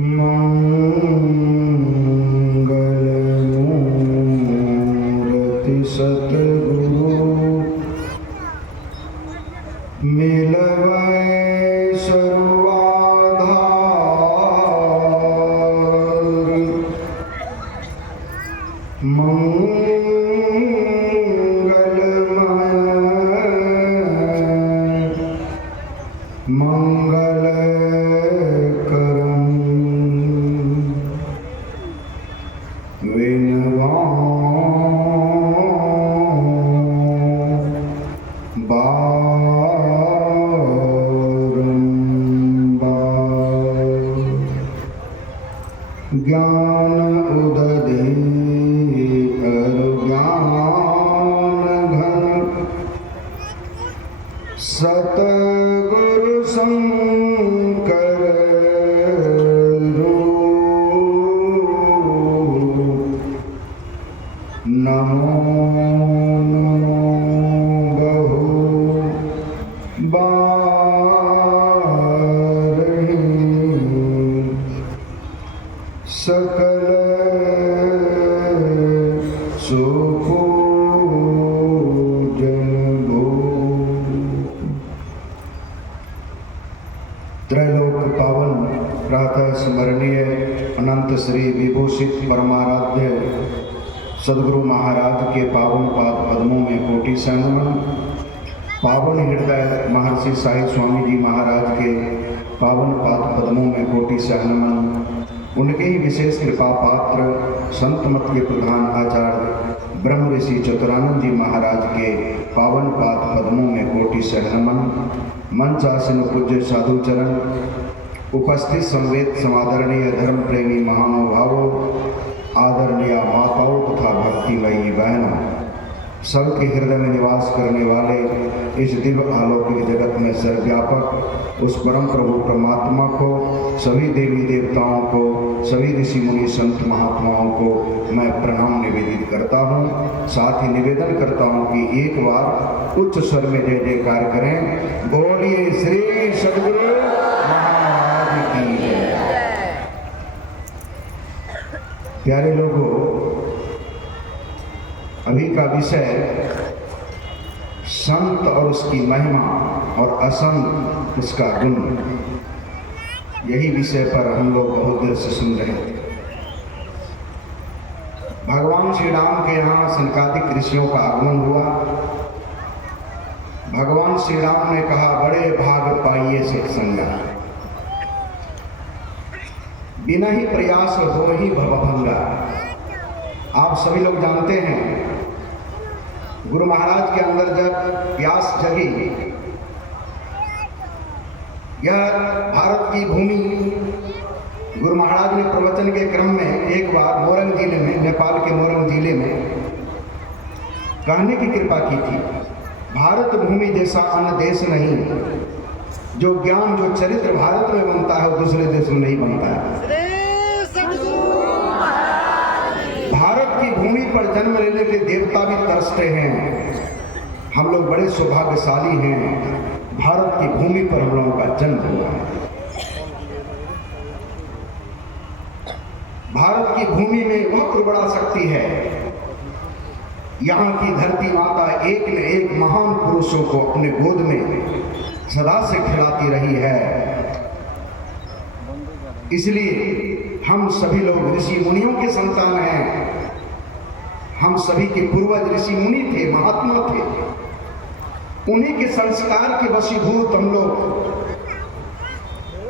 मंगलमूर्ति सतगुरु मिलवै सर्वाधार। मंगलकरं बारंबार। ज्ञान उदधि ज्ञान घन सतगुरु शंकर नमो नमो बहु बारहि सकल सुपूजन भो। त्रैलोक पावन प्रातः स्मरणीय अनंत श्री विभूषित परमाराध्य सदगुरु महाराज के पावन पाद पद्मों में कोटि संगमन। पावन हृदय महर्षि साई स्वामी जी महाराज के पावन पाद पद्मों में कोटि संगमन। उनके ही विशेष कृपा पात्र संत मत के प्रधान आचार्य ब्रह्म ऋषि चतुरानंद जी महाराज के पावन पाद पद्मों में कोटि संगमन। मंच आसन पूज्य साधु चरण, उपस्थित संवेद समादरणीय धर्म प्रेमी महानुभावों, आदरणीय माताओं तथा भक्तिमयी बहनों, सबके हृदय में निवास करने वाले इस दिव्य अलौकिक जगत में सर्वव्यापक उस परम प्रभु परमात्मा को, सभी देवी देवताओं को, सभी ऋषि मुनि संत महात्माओं को मैं प्रणाम निवेदित करता हूँ। साथ ही निवेदन करता हूँ कि एक बार उच्च स्वर में जय जयकार करें। बोलिए श्री सद्गुरु महाराज की जय। प्यारे लोगों, अभी का विषय संत और उसकी महिमा और असंत उसका गुण, यही विषय पर हम लोग बहुत देर से सुन रहे थे। भगवान श्री राम के यहाँ सनकादिक ऋषियों का आगमन हुआ। भगवान श्री राम ने कहा, बड़े भाग पाइए सत्संगा, बिना ही प्रयास हो ही भवभंगा। आप सभी लोग जानते हैं, गुरु महाराज के अंदर जब प्यास जगी, यह भारत की भूमि, गुरु महाराज ने प्रवचन के क्रम में एक बार मोरंग जिले में, नेपाल के मोरंग जिले में कहने की कृपा की थी, भारत भूमि जैसा अन्य देश नहीं, जो ज्ञान जो चरित्र भारत में बनता है वो दूसरे देश में नहीं बनता है। भारत की भूमि पर जन्म लेने के देवता भी तरसते हैं। हम लोग बड़े सौभाग्यशाली हैं, भारत की भूमि पर हम लोगों का जन्म हुआ है। भारत की भूमि में बहुत बड़ा शक्ति है। यहाँ की धरती माता एक न एक महान पुरुषों को अपने गोद में सदा से खिलाती रही है। इसलिए हम सभी लोग ऋषि मुनियों के संतान हैं। हम सभी के पूर्वज ऋषि मुनि थे, महात्मा थे। उन्हीं के संस्कार के वशीभूत हम लोग,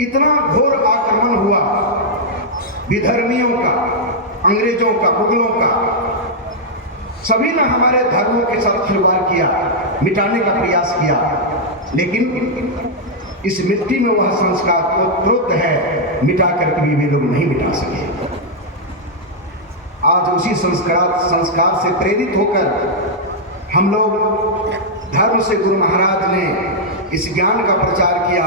इतना घोर आक्रमण हुआ विधर्मियों का, अंग्रेजों का, मुगलों का, सभी ने हमारे धर्मों के साथ खिलवाड़ किया, मिटाने का प्रयास किया, लेकिन इस मिट्टी में वह संस्कार ओतप्रोत है, मिटा करके भी वे लोग नहीं मिटा सके। आज उसी संस्कार से प्रेरित होकर हम लोग धर्म से गुरु महाराज ने इस ज्ञान का प्रचार किया।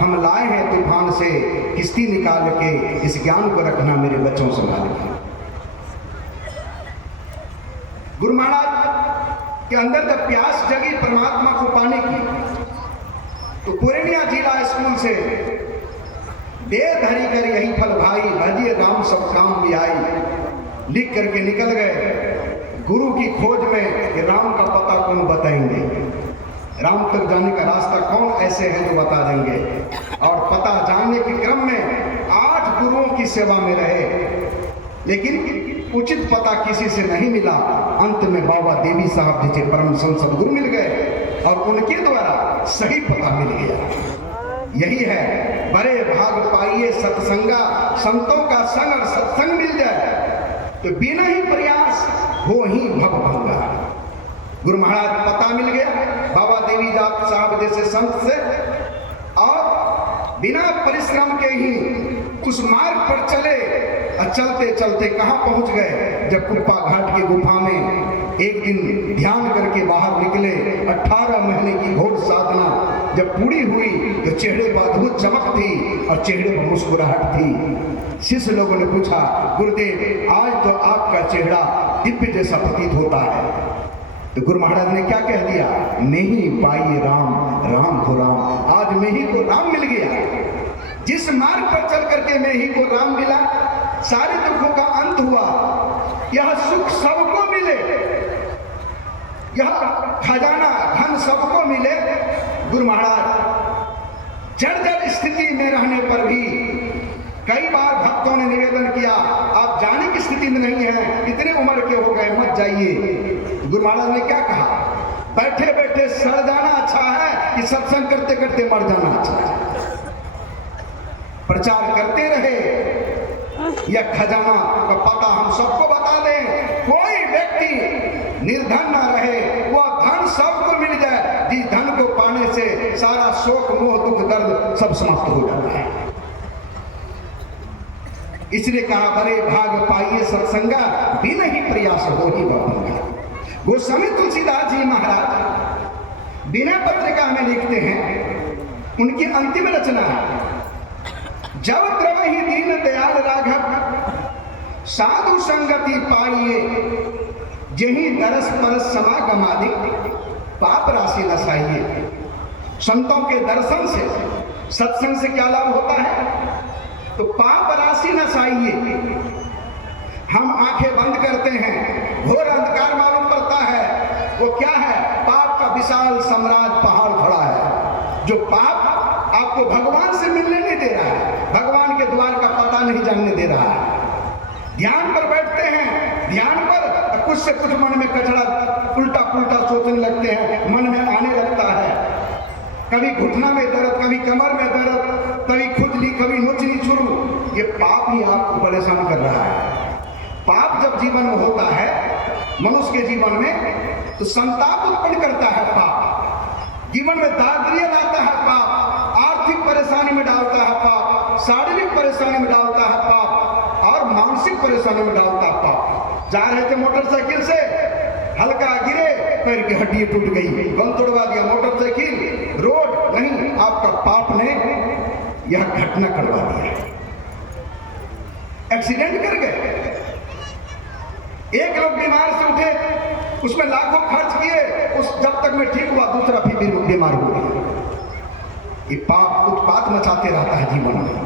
हम लाए हैं तूफान से किश्ती निकाल के, इस ज्ञान को रखना मेरे बच्चों संभाल के। गुरु महाराज के अंदर जब प्यास जगी परमात्मा को पाने की, तो पूर्णिया जिला स्कूल से दे धरी कर यही फल भाई, भजिए राम सब काम भी आई। लिख करके निकल गए गुरु की खोज में कि राम का पता कौन बताएंगे, राम तक जाने का रास्ता कौन ऐसे हैं जो बता देंगे। और पता जानने के क्रम में 8 गुरुओं की सेवा में रहे, लेकिन उचित पता किसी से नहीं मिला। अंत में बाबा देवी साहब जैसे परम संत सदगुरु मिल गए और उनके द्वारा सही पता मिल गया। यही है बड़े भाग पाइए सत्संगा, संतों का संग और सत्संग मिल जाए तो बिना ही प्रयास हो ही भवभंगा। गुरु महाराज पता मिल गया बाबा देवी साहब जैसे संत से, और बिना परिश्रम के ही उस मार्ग पर चले और चलते चलते कहां पहुंच गए। जब कुप्पा घाट की गुफा में एक दिन ध्यान करके बाहर निकले, 18 महीने की घोर साधना जब पूरी हुई तो चेहरे पर अद्भुत चमक थी और चेहरे पर मुस्कुराहट थी। शिष्य लोगों ने पूछा, गुरुदेव आज तो आपका चेहरा दिव्य जैसा प्रतीत होता है। तो गुरु महाराज ने क्या कह दिया, नहीं पाई राम, राम को राम। आज मैं ही को राम मिल गया। जिस मार्ग पर चल करके मैं ही को राम मिला, सारे दुखों का अंत हुआ। यह सुख सबको मिले, यह खजाना धन सबको मिले। गुरु महाराज जर्जर स्थिति में रहने पर भी कई बार भक्तों ने निवेदन किया, आप जाने की स्थिति में नहीं है, इतने उम्र के हो गए, मत जाइए। गुरु महाराज ने क्या कहा, बैठे बैठे सड़ जाना अच्छा है कि सत्संग करते करते मर जाना अच्छा है। प्रचार करते रहे, यह खजाना का पता हम सबको बता दें। कोई व्यक्ति निर्धन ना रहे, वह धन सबको मिल जाए। जिस धन को पाने से सारा शोक मोह दुख दर्द सब समाप्त हो जाता है। इसलिए कहा, बड़े भाग पाइए सत्संगा, बिना ही प्रयास हो ही भवभंगा। गोस्वामी तुलसीदास जी महाराज बिना पत्रिका में लिखते हैं, उनकी अंतिम रचना है, जब द्रवहि दीन दयाल राघव, साधु संगति पाइए, जही दरस परस समागम आदि, पाप राशि नसाइए। संतों के दर्शन से, सत्संग से क्या लाभ होता है, तो पाप राशि नसाइए। हम आंखें बंद करते हैं, घोर अंधकार मालूम पड़ता है, वो क्या है, पाप का विशाल सम्राट पहाड़ खड़ा है, जो पाप आपको भगवान से मिलने नहीं दे रहा है, भगवान के द्वार का पता नहीं जानने दे रहा है। ध्यान पर बैठते हैं, ध्यान पर कुछ से कुछ मन में कचरा उल्टा पुल्टा सोचने लगते हैं, मन में आने लगता है। कभी घुटना में दर्द, कभी कमर में दर्द, कभी खुजली, कभी नोचनी शुरू। ये पाप ही आपको परेशान कर रहा है। पाप जब जीवन में होता है, मनुष्य के जीवन में, तो संताप उत्पन्न करता है पाप। जीवन में दारिद्र्य लाता है पाप, आर्थिक परेशानी में डालता है पाप, शारीरिक परेशानी में डालता है पाप, और मानसिक परेशानी में डालता है पाप। जा रहे थे मोटरसाइकिल से, हल्का गिरे, पैर की हड्डी टूट गई, बंद तोड़वा दिया मोटरसाइकिल, रोड नहीं, आपका पाप ने यह घटना करवा दिया, एक्सीडेंट कर गए। एक लोग बीमार से उठे, उसमें लाखों खर्च किए, उस जब तक में ठीक हुआ दूसरा फिर बीमार हो गया। ये पाप उत्पात मचाते रहता है जीवन में।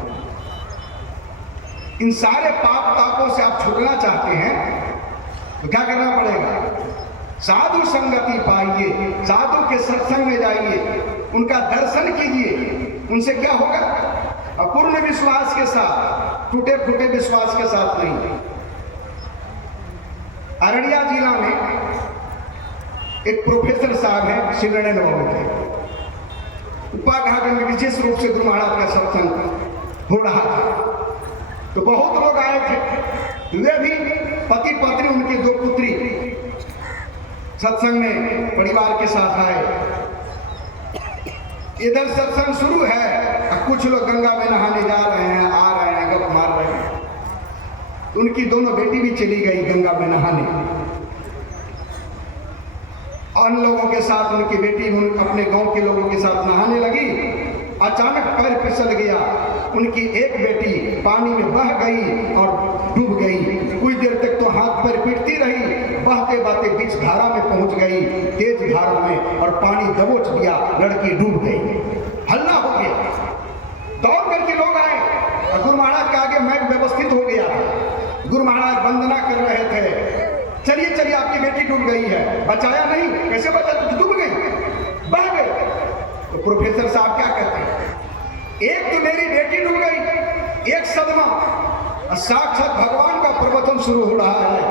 इन सारे पाप तापों से आप छूटना चाहते हैं तो क्या करना पड़ेगा, साधु संगति पाइए, साधु के सत्संग में जाइए, उनका दर्शन कीजिए। उनसे क्या होगा, अपूर्ण विश्वास के साथ, टूटे फूटे विश्वास के साथ नहीं। अररिया जिला में एक प्रोफेसर साहब हैं, शिवनारायण बाबू थे। कुप्पा घाट में विशेष रूप से गुरु महाराज का सत्संग हो रहा था, तो बहुत लोग आए थे। वे भी पति पत्नी, उनकी 2 पुत्री सत्संग में परिवार के साथ आए। इधर सत्संग शुरू है, कुछ लोग गंगा में नहाने जा रहे हैं, आ रहे हैं, गप मार रहे हैं। उनकी दोनों बेटी भी चली गई गंगा में नहाने। अन्य लोगों के साथ उनकी बेटी अपने गांव के लोगों के साथ नहाने लगी। अचानक पैर फिसल गया, उनकी एक बेटी पानी में बह गई और डूब गई। कुछ देर तक तो हाथ पैर पीटती रही, बहते बहते बीच धारा में पहुंच गई, तेज धारा में, और पानी दबोच दिया, लड़की डूब गई। हल्ला हो गया, दौड़ करके लोग आए, और गुरु महाराज के आगे मैं व्यवस्थित हो गया था। गुरु महाराज वंदना कर रहे थे, चलिए चलिए आपकी बेटी डूब गई है। बचाया नहीं, कैसे बचा? तो डूब गई, बह गई। तो प्रोफेसर साहब क्या कहते हैं, एक तो मेरी बेटी डूब गई, एक सदमा, साक्षात भगवान का प्रवचन शुरू हो रहा है,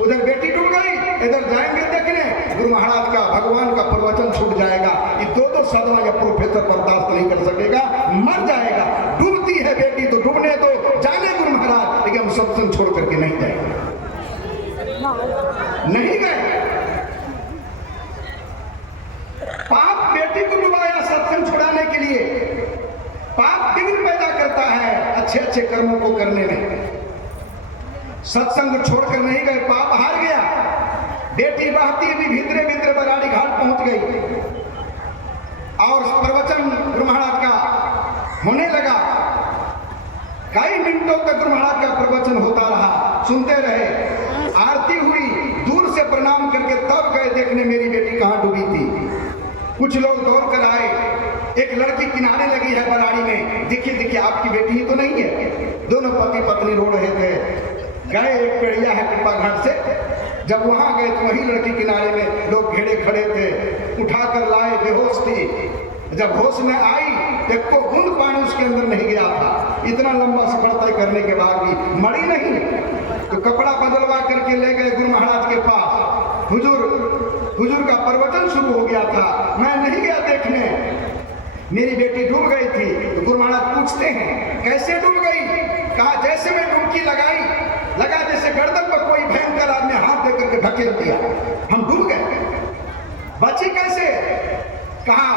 उधर बेटी डूब गई, इधर जाएंगे देखने गुरु महाराज का भगवान का प्रवचन छूट जाएगा। ये दो सदमा या प्रोफेसर बर्दाश्त नहीं कर सकेगा, मर जाएगा। डूबती है बेटी तो डूबने दो, जाने गुरु महाराज, लेकिन हम सत्संग छोड़ करके नहीं जाएंगे। नहीं गए। पाप बेटी को डुबाया सत्संग छुड़ाने के लिए। पाप विघ्न पैदा करता है अच्छे अच्छे कर्मों को करने में। सत्संग छोड़कर नहीं गए, पाप हार गया। बेटी बहती हुई भीतरे भीतरे बराड़ी घाट पहुंच गई और प्रवचन गुरु महाराज का होने लगा। कई मिनटों तक गुरु महाराज का प्रवचन होता रहा, सुनते रहे। आरती हुई, दूर से प्रणाम करके तब गए देखने मेरी बेटी कहां डूबी थी। कुछ लोग दौड़ कर आए, एक लड़की किनारे लगी है बराड़ी में, देखिए देखिए आपकी बेटी ही तो नहीं है। दोनों पति पत्नी रो रहे थे। गए, एक पेड़िया है कृपा घाट से, जब वहां गए तो वही लड़की किनारे में लोग घेरे खड़े थे, उठाकर लाए, बेहोश थी। जब होश में आई तो को बूंद पानी उसके अंदर नहीं गया था। इतना लंबा सफर तय करने के बाद भी मरी नहीं। तो कपड़ा बदलवा करके ले गए गुरु महाराज के पास। हुजूर का प्रवचन शुरू हो गया था, मैं नहीं गया देखने, मेरी बेटी डूब गई थी। तो गुरु महाराज पूछते हैं कैसे डूब गई? कहा जैसे मैं डुबकी लगा जैसे गर्दन पर कोई भयंकर आदमी हाथ देकर के ढकेल दिया, हम डूब गए। बची कैसे? कहा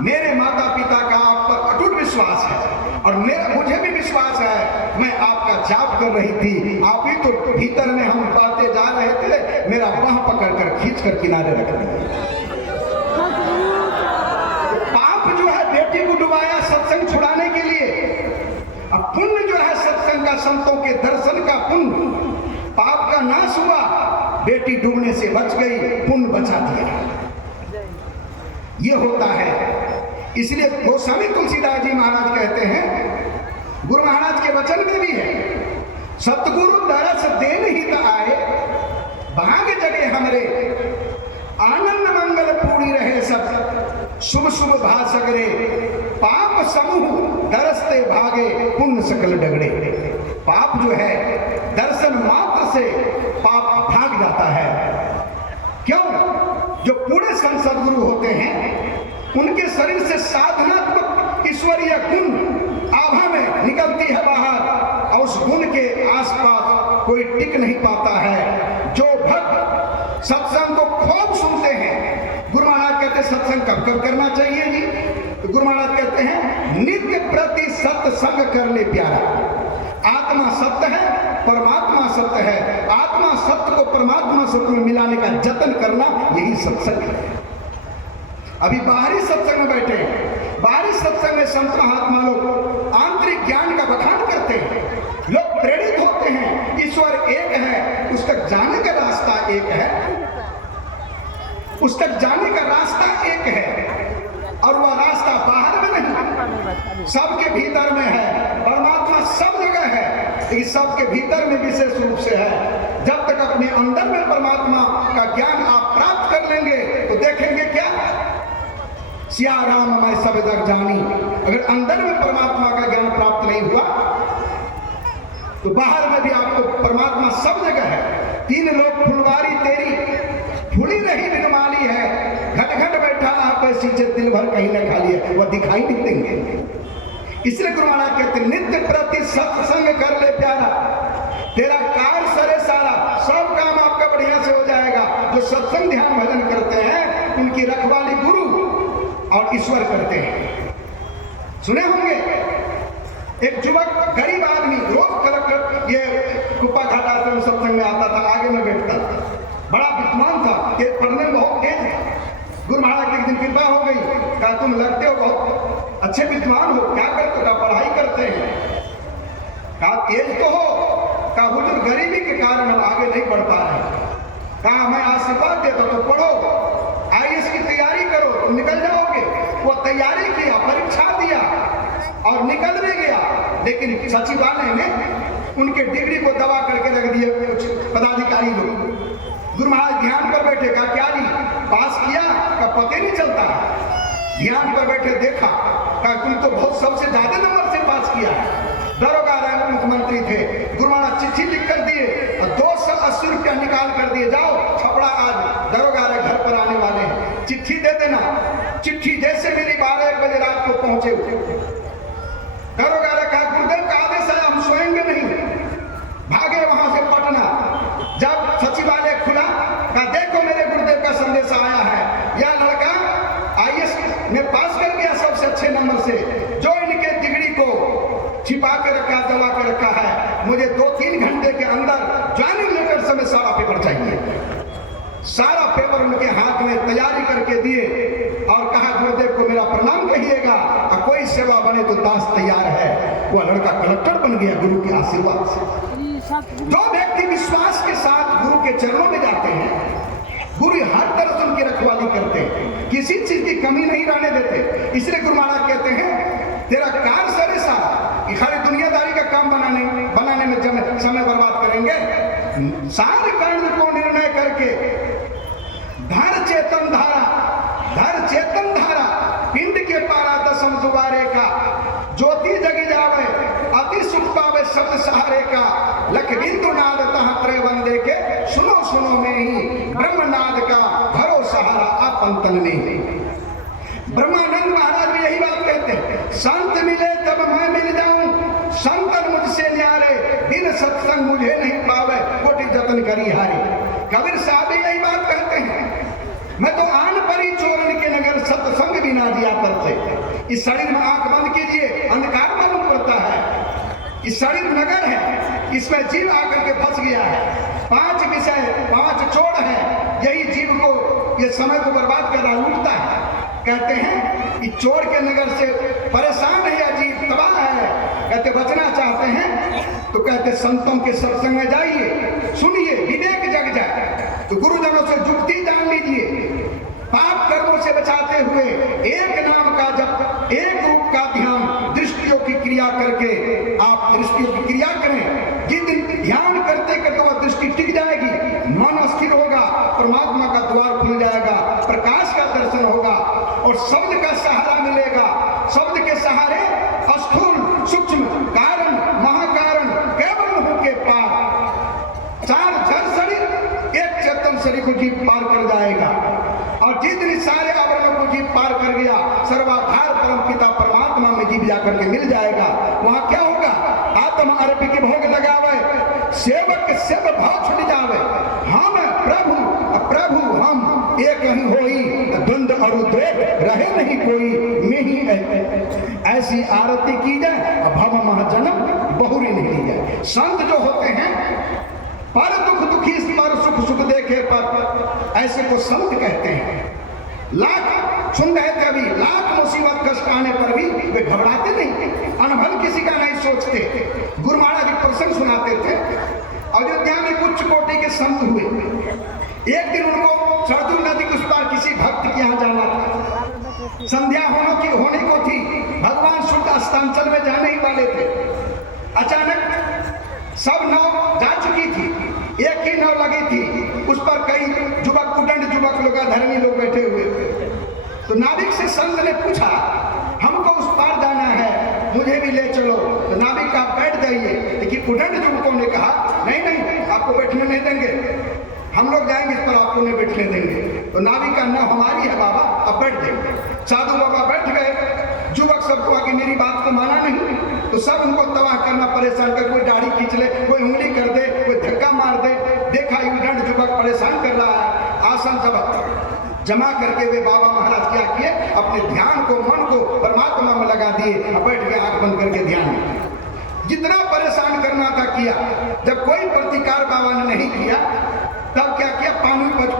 मेरे माता पिता का आप पर अटूट विश्वास है और मुझे भी विश्वास है। मैं आपका जाप कर रही थी, आप ही तो भीतर में हम बातें जा रहे थे, मेरा बाह पकड़कर खींचकर किनारे रख दिया। पाप जो है बेटी को डुबाया सत्संग छुड़ाने के लिए। अब पुण्य जो है सत्संग का, संतों के दर्शन का पुण्य, पाप का नाश हुआ, बेटी डूबने से बच गई, पुण्य बचा दिया। ये होता है। इसलिए गोस्वामी तुलसीदास जी महाराज कहते हैं, गुरु महाराज के वचन में भी है, सतगुरु दरस देन हित आए, भाग जगे हमरे, आनंद मंगल पूरी रहे सब, शुभ शुभ भासगरे, पाप समूह दरसते भागे, पुण्य सकल डगड़े। पाप जो है दर्शन मात्र से पाप भाग जाता है। क्यों? जो पूरे संत सद्गुरु होते हैं उनके शरीर से साधनात्मक ईश्वरीय गुण आभा में निकलती है बाहर, और उस गुण के आसपास कोई टिक नहीं पाता है। जो भक्त सत्संग को खूब सुनते हैं, गुरु महाराज कहते हैं सत्संग कब कब करना चाहिए जी? तो गुरु महाराज कहते हैं नित्य प्रति सत्संग कर ले प्यारा। आत्मा सत्य है, परमात्मा सत्य है। आत्मा सत्य को परमात्मा सत्य में मिलाने का जतन करना, यही सत्संग है। अभी बाहरी सत्संग में बैठे, बाहरी सत्संग में संत महात्मा लोग आंतरिक ज्ञान का बखान करते हैं, लोग प्रेरित होते हैं, ईश्वर एक है, उस तक जाने का रास्ता एक है, उस तक जाने का रास्ता एक है, और वह रास्ता बाहर में नहीं, सबके भीतर में है। परमात्मा सब जगह है, लेकिन सबके भीतर में विशेष रूप से है। जब तक अपने अंदर में परमात्मा का ज्ञान आप प्राप्त कर लेंगे तो देखेंगे क्या? सिया राम मैं सब जग जानी। अगर अंदर में परमात्मा का ज्ञान प्राप्त नहीं हुआ तो बाहर में भी आपको परमात्मा सब जगह है। तीन लोग फुलवारी तेरी, फूली रही बिनमाली है, घट घट बैठा आप सींचे दिल भर कहीं न खाली है, वह दिखाई नहीं देंगे। इसलिए गुरु महाराज कहते नित्य प्रति सत्संग कर ले प्यारा, तेरा कार सरे सारा, सब काम आपका बढ़िया से हो जाएगा। जो सत्संग ध्यान भजन करते हैं उनकी रखवाली गुरु और ईश्वर करते हैं। सुने होंगे एक युवक गरीब आदमी रोज कलेक्टर ये कुप्पा घाट आश्रम सत्संग में आता था, आगे में बैठता था, बड़ा विद्वान था, पढ़ने में बहुत तेज था। गुरु महाराज की एक दिन कृपा हो गई, कहा तुम लगते हो बहुत अच्छे विद्वान हो, क्या करते हो? पढ़ाई करते हैं। कहा तेज तो हो, कहा हुजूर गरीबी के कारण हम आगे नहीं बढ़ पा रहे। कहा मैं आशीर्वाद देता तो पढ़ो, IAS की तैयारी करो, तुम निकल जाओगे। वो तैयारी किया, परीक्षा दिया और निकल भी गया। लेकिन सचिवालय में उनके डिग्री को दबा करके रख दिए कुछ पदाधिकारी लोग। गुरु महाराज ध्यान पर बैठे, कहा क्या जी पास किया? का पता नहीं चलता। ध्यान पर बैठे देखा, कहा तुम तो बहुत सबसे ज्यादा नंबर से पास किया है। दरोगा रैंक मुख्यमंत्री थे। गुरु महाराज चिट्ठी लिख कर दिए और 280 रुपया निकाल कर दिए, जाओ छपड़ा आज दरोगा रे घर पर आने वाले हैं, चिट्ठी दे देना। चिट्ठी जैसे मेरी 12-1 बजे रात को पहुंचे दरोगा ने कहा गुरुदेव का आदेश है, हम सोएंगे नहीं। भागे वहां से पटना। जब सचिवालय खुला, कहा देखो मेरे गुरुदेव का संदेश आया है, यह लड़का IAS में पास कर गया सबसे अच्छे नंबर से, जो इनके डिग्री को छिपा के रखा, दबा के रखा है। मुझे 2-3 घंटे के अंदर ज्वाइनिंग लेटर समय सारा पेपर चाहिए। सारा पेपर उनके हाथ में तैयारी करके दिए और कहा गुरुदेव को मेरा प्रणाम कहिएगा, और कोई सेवा बने तो दास तैयार है। वह लड़का कलेक्टर बन गया गुरु के आशीर्वाद से। जो व्यक्ति विश्वास के साथ गुरु के चरणों में जाते हैं, गुरु हर तरह उनकी रखवाली करते हैं, किसी चीज की कमी नहीं रहने देते। इसलिए गुरु महाराज कहते हैं तेरा कार्य सर ऐसा कि खाली दुनियादारी का काम बनाने में समय बर्बाद करेंगे। सारे कर्ण को निर्णय करके धर चेतन धारा पिंड के पारा दसम दुबारे का, ज्योति जगी जावे अति सुख पावे शब्द सहारे का, लख बिंदु नाद तहाँ त्रय वंदे के, सुनो सुनो में ही ब्रह्मनाद का भरो सहारा आपंतन में। ब्रह्मानंद महाराज भी यही बात कहते हैं, संत मिले तब मैं मिल जाऊं, संतन मुझसे न्यारे, बिन सत्संग मुझे नहीं पावे, कोटि जतन करी हारे। कबीर साहब भी यही बात कहते हैं, मैं तो आन परी चोरन के नगर, सत्संग भी ना दिया तरसे। इस शरीर में आंख बंद कीजिए, अंधकार मालूम पड़ता है। इस शरीर नगर है, इसमें जीव आकर के फंस गया है। 5 विषय 5 चोर है, यही जीव को ये समय को बर्बाद कर रहा, लूटता है। कहते हैं कि चोर के नगर से परेशान है, अजीब तबाह है। कहते बचना चाहते हैं तो कहते संतों के सत्संग में जाइए, सुनिए, विवेक जग जाए। तो गुरुजनों से जुक्ति जान लीजिए। पाप कर्मों से बचाते हुए एक नाम का जप, एक रूप का ध्यान, दृष्टियों की क्रिया करके आप दृष्टियों की क्रिया करें। जिस दिन ध्यान करते करते वह दृष्टि टिक जाएगी, मन स्थिर होगा, परमात्मा का द्वार खुल जाएगा, प्रकाश का दर्शन होगा और शब्द का सहारा मिलेगा। शब्द के सहारे स्थूल सूक्ष्म कारण महाकारण केवल मुंह के पार 4 जड़ शरीर एक चेतन शरीर को जीव पार कर जाएगा। और जिस दिन सारे आवरणों को जीव पार कर गया, सर्वाधार परम पिता परमात्मा में जीव जाकर के मिल जाएगा। वहां क्या होगा? आत्मा अर्पी के भोग लगावे, सेवक सेव भाव छुट जावे। हम प्रभु प्रभु हम एक ही होई, द्वंद और द्वैत रहे नहीं कोई, में ही ऐसी आरती की जाए, भव महाजन्म बहुरी नहीं ली जाए। संत जो होते हैं पर दुख दुखी पर सुख सुख देखे पर, ऐसे को संत कहते हैं। लाख सुन रहे थे अभी, लाख मुसीबत कष्ट आने पर भी वे घबराते नहीं, अनभल किसी का नहीं सोचते। गुरु महाराज जी प्रसंग सुनाते थे। अयोध्या में उच्च कोटि के संत हुए। एक दिन उनको सरजू नदी के उस पार किसी भक्त के यहाँ जाना था। संध्या होने को थी, भगवान शुद्ध अस्तांचल में जाने ही वाले थे। अचानक सब नाव जा चुकी थी, एक ही नाव लगी थी, उस पर कई युवक उदंड युवक लोग धर्मी लोग बैठे हुए थे। तो नाविक से संत ने पूछा, हमको उस पार जाना है, मुझे भी ले चलो। तो नाविक आप बैठ जाइए। लेकिन उदंड युवकों ने कहा नहीं नहीं, आपको बैठने नहीं देंगे, हम लोग जाएंगे, इस पर आपको नहीं बैठने देंगे। तो नाविक का नाव हमारी है बाबा, अब बैठ जाएंगे। साधु बाबा बैठ गए। युवक सबको आगे मेरी बात को माना नहीं, तो सब उनको तबाह करना परेशान कर, कोई दाढ़ी खींच ले, कोई उंगली कर दे, कोई धक्का मार दे। देखा युवक युवक परेशान कर रहा है। आसन जब जमा करके वे बाबा महाराज क्या किए, अपने ध्यान को मन को परमात्मा में लगा दिए, बैठ के आंख बंद करके ध्यान में जितना परेशान करना था किया। जब कोई प्रतिकार बाबा ने नहीं किया, तब क्या किया, पानी पच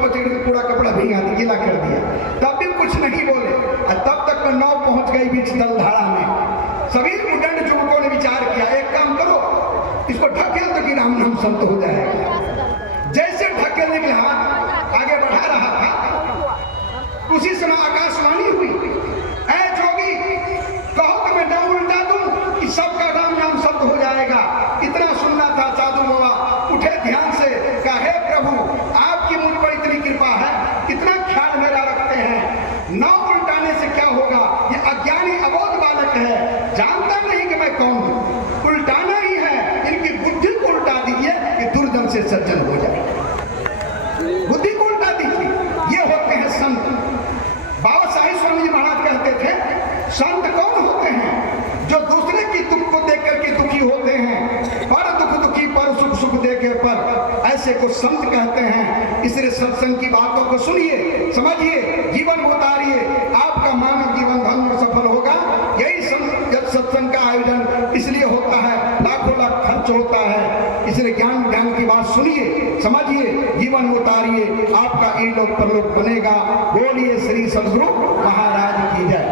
पूरा कपड़ा भीगा गीला कर दिया, तब भी कुछ नहीं बोले। और तब तक मैं नाव पहुंच गई बीच दलधारा में। सभी उदंड युवकों ने विचार किया, एक काम करो, इसको ढकेल दो कि राम नाम संत हो जाएगा। जैसे ढकेलने के हाथ आगे बढ़ा रहा था, उसी समय आकाशवाणी हुई, ऐ जोगी, कहो कि मैं नाम उल्टा दूं कि सबका राम नाम ध्यान से कहा, हे प्रभु आपकी मुझ पर इतनी कृपा है, इतना ख्याल मेरा रखते हैं, नाव उल्टाने से क्या होगा, ये अज्ञानी अबोध बालक है, जानता नहीं कि मैं कौन हूं, उल्टाना ही है, इनकी बुद्धि को उल्टा दीजिए कि दुर्जन से सज्जन हो जाए, बुद्धि को उल्टा दीजिए। ये होते हैं संत। बाबा साईं स्वामी जी महाराज कहते थे, संत कौन होते हैं? जो दूसरे की दुख को देख करके दुखी होते हैं, पर दुख दुखी पर सुख सुख देखे पर, ऐसे को संत कहते हैं। इसलिए सत्संग की बातों को सुनिए, समझिए, जीवन उतारिए, आपका मानव जीवन धन में सफल होगा। यही सत्संग का आयोजन इसलिए होता है, लाखों लाख खर्च होता है, इसलिए ज्ञान ज्ञान की बात सुनिए, समझिए, जीवन उतारिए, आपका इहलोक परलोक बनेगा। बोलिए श्री सद्गुरु महाराज की जय।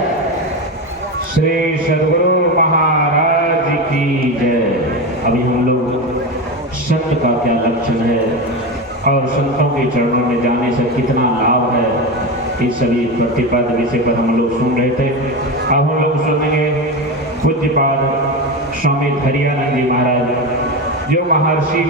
श्री सद्गुरु महाराज की जय। अभी हम लोग संत का क्या लक्षण है और संतों के चरणों में जाने से कितना लाभ है, इस सभी प्रतिपाद विषय पर हम लोग सुन रहे थे। अब हम लोग सुनेंगे पूज्यपाद स्वामी हरियानंद जी महाराज, जो महर्षि